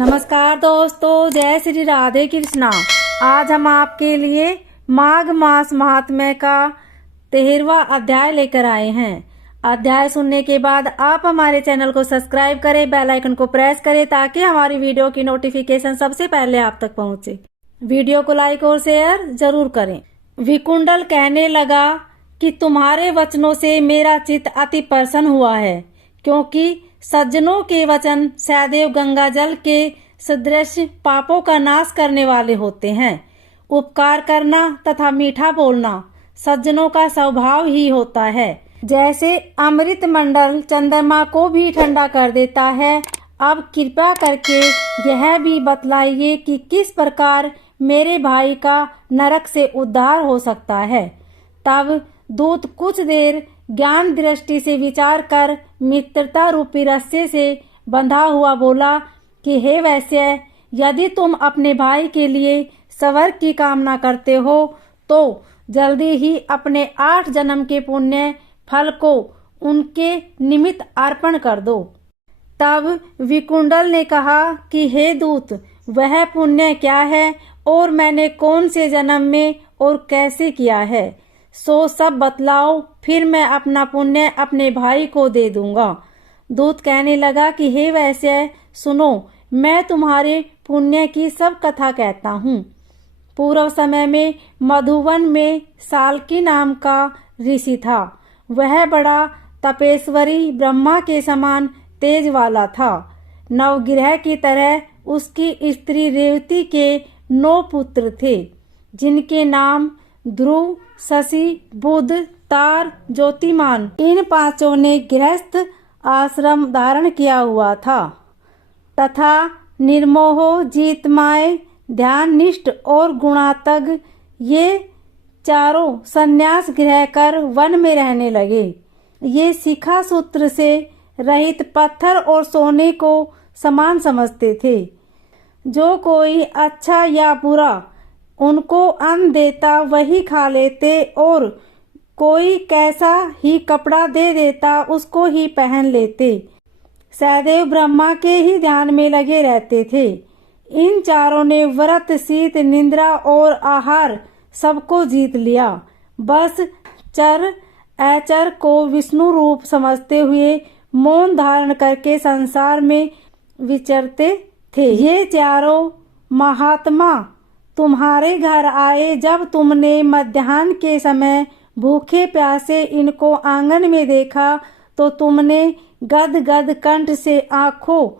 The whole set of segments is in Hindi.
नमस्कार दोस्तों, जय श्री राधे कृष्णा। आज हम आपके लिए माघ मास महात्म्य का 13वां अध्याय लेकर आए हैं। अध्याय सुनने के बाद आप हमारे चैनल को सब्सक्राइब करें, बेल आइकन को प्रेस करें ताकि हमारी वीडियो की नोटिफिकेशन सबसे पहले आप तक पहुंचे। वीडियो को लाइक और शेयर जरूर करें। विकुंडल कहने लगा कि तुम्हारे वचनों से मेरा चित्त अति प्रसन्न हुआ है, क्योंकि सज्जनों के वचन सदैव गंगा जल के सदृश पापों का नाश करने वाले होते हैं। उपकार करना तथा मीठा बोलना सज्जनों का स्वभाव ही होता है। जैसे अमृत मंडल चंद्रमा को भी ठंडा कर देता है, अब कृपया करके यह भी बतलाइए कि किस प्रकार मेरे भाई का नरक से उद्धार हो सकता है। तब दूत कुछ देर ज्ञान दृष्टि से विचार कर मित्रता रूपी रस्से से बंधा हुआ बोला कि हे वैश्य, यदि तुम अपने भाई के लिए स्वर्ग की कामना करते हो तो जल्दी ही अपने 8 जन्म के पुण्य फल को उनके निमित्त अर्पण कर दो। तब विकुंडल ने कहा कि हे दूत, वह पुण्य क्या है और मैंने कौन से जन्म में और कैसे किया है, सो सब बतलाओ, फिर मैं अपना पुण्य अपने भाई को दे दूंगा। दूत कहने लगा कि हे वैश्य, सुनो, मैं तुम्हारे पुण्य की सब कथा कहता हूँ। पूर्व समय में मधुवन में साल्की नाम का ऋषि था। वह बड़ा तपेश्वरी ब्रह्मा के समान तेज वाला था। नवग्रह की तरह उसकी स्त्री रेवती के 9 पुत्र थे, जिनके नाम ध्रुव, शशि, बुध, तार, ज्योतिमान, इन 5 ने गृहस्थ आश्रम धारण किया हुआ था तथा निर्मोह, जीतमाय, ध्याननिष्ठ और गुणातग ये चारों संन्यास ग्रह कर वन में रहने लगे। ये शिखा सूत्र से रहित पत्थर और सोने को समान समझते थे। जो कोई अच्छा या बुरा उनको अन्न देता वही खा लेते, और कोई कैसा ही कपड़ा दे देता उसको ही पहन लेते। सदैव ब्रह्मा के ही ध्यान में लगे रहते थे। इन चारों ने व्रत, शीत, निद्रा और आहार सबको जीत लिया। बस चर अचर को विष्णु रूप समझते हुए मौन धारण करके संसार में विचरते थे। ये चारों महात्मा तुम्हारे घर आए जब तुमने मध्याह्न के समय भूखे प्यासे इनको आंगन में देखा, तो तुमने गद गद कंठ से आंखों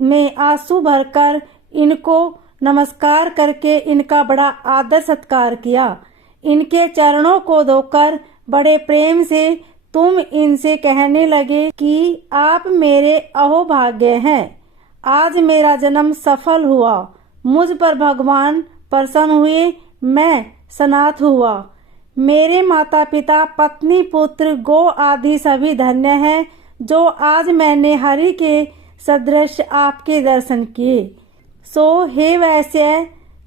में आंसू भरकर इनको नमस्कार करके इनका बड़ा आदर सत्कार किया। इनके चरणों को धोकर बड़े प्रेम से तुम इनसे कहने लगे कि आप मेरे अहोभाग्य हैं। आज मेरा जन्म सफल हुआ, मुझ पर भगवान प्रसन्न हुए, मैं सनाथ हुआ। मेरे माता पिता, पत्नी, पुत्र, गो आदि सभी धन्य हैं, जो आज मैंने हरि के सदृश आपके दर्शन किए। सो हे वैश्य,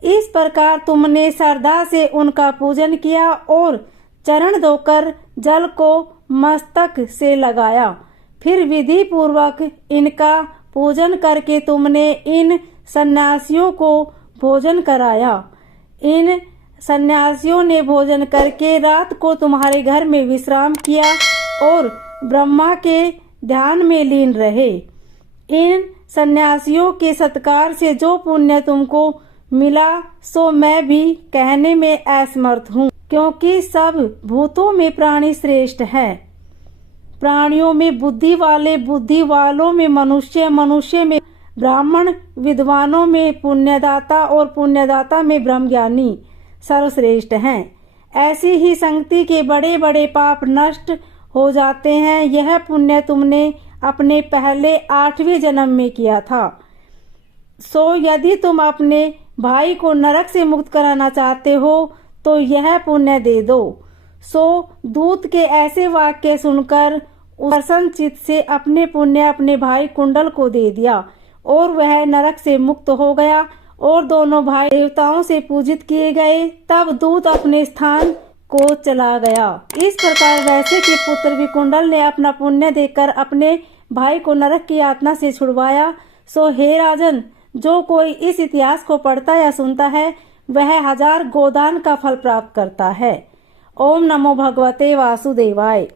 इस प्रकार तुमने श्रद्धा से उनका पूजन किया और चरण धोकर जल को मस्तक से लगाया। फिर विधि पूर्वक इनका पूजन करके तुमने इन सन्यासियों को भोजन कराया। इन सन्यासियों ने भोजन करके रात को तुम्हारे घर में विश्राम किया और ब्रह्मा के ध्यान में लीन रहे। इन सन्यासियों के सत्कार से जो पुण्य तुमको मिला सो मैं भी कहने में असमर्थ हूँ, क्योंकि सब भूतों में प्राणी श्रेष्ठ है। प्राणियों में बुद्धि वाले, बुद्धि वालों में मनुष्य, मनुष्य में ब्राह्मण, विद्वानों में पुण्यदाता और पुण्यदाता में ब्रह्मज्ञानी सर्वश्रेष्ठ हैं। ऐसी ही संगति के बड़े बड़े पाप नष्ट हो जाते हैं। यह पुण्य तुमने अपने पहले 8वें जन्म में किया था। सो यदि तुम अपने भाई को नरक से मुक्त कराना चाहते हो तो यह पुण्य दे दो। सो दूत के ऐसे वाक्य सुनकर प्रसन्न चित्त से अपने पुण्य अपने भाई कुंडल को दे दिया और वह नरक से मुक्त हो गया और दोनों भाई देवताओं से पूजित किए गए। तब दूत अपने स्थान को चला गया। इस प्रकार वैश्य के पुत्र विकुंडल ने अपना पुण्य देकर अपने भाई को नरक की यातना से छुड़वाया। सो हे राजन, जो कोई इस इतिहास को पढ़ता या सुनता है वह 1000 गोदान का फल प्राप्त करता है। ओम नमो भगवते वासुदेवाय।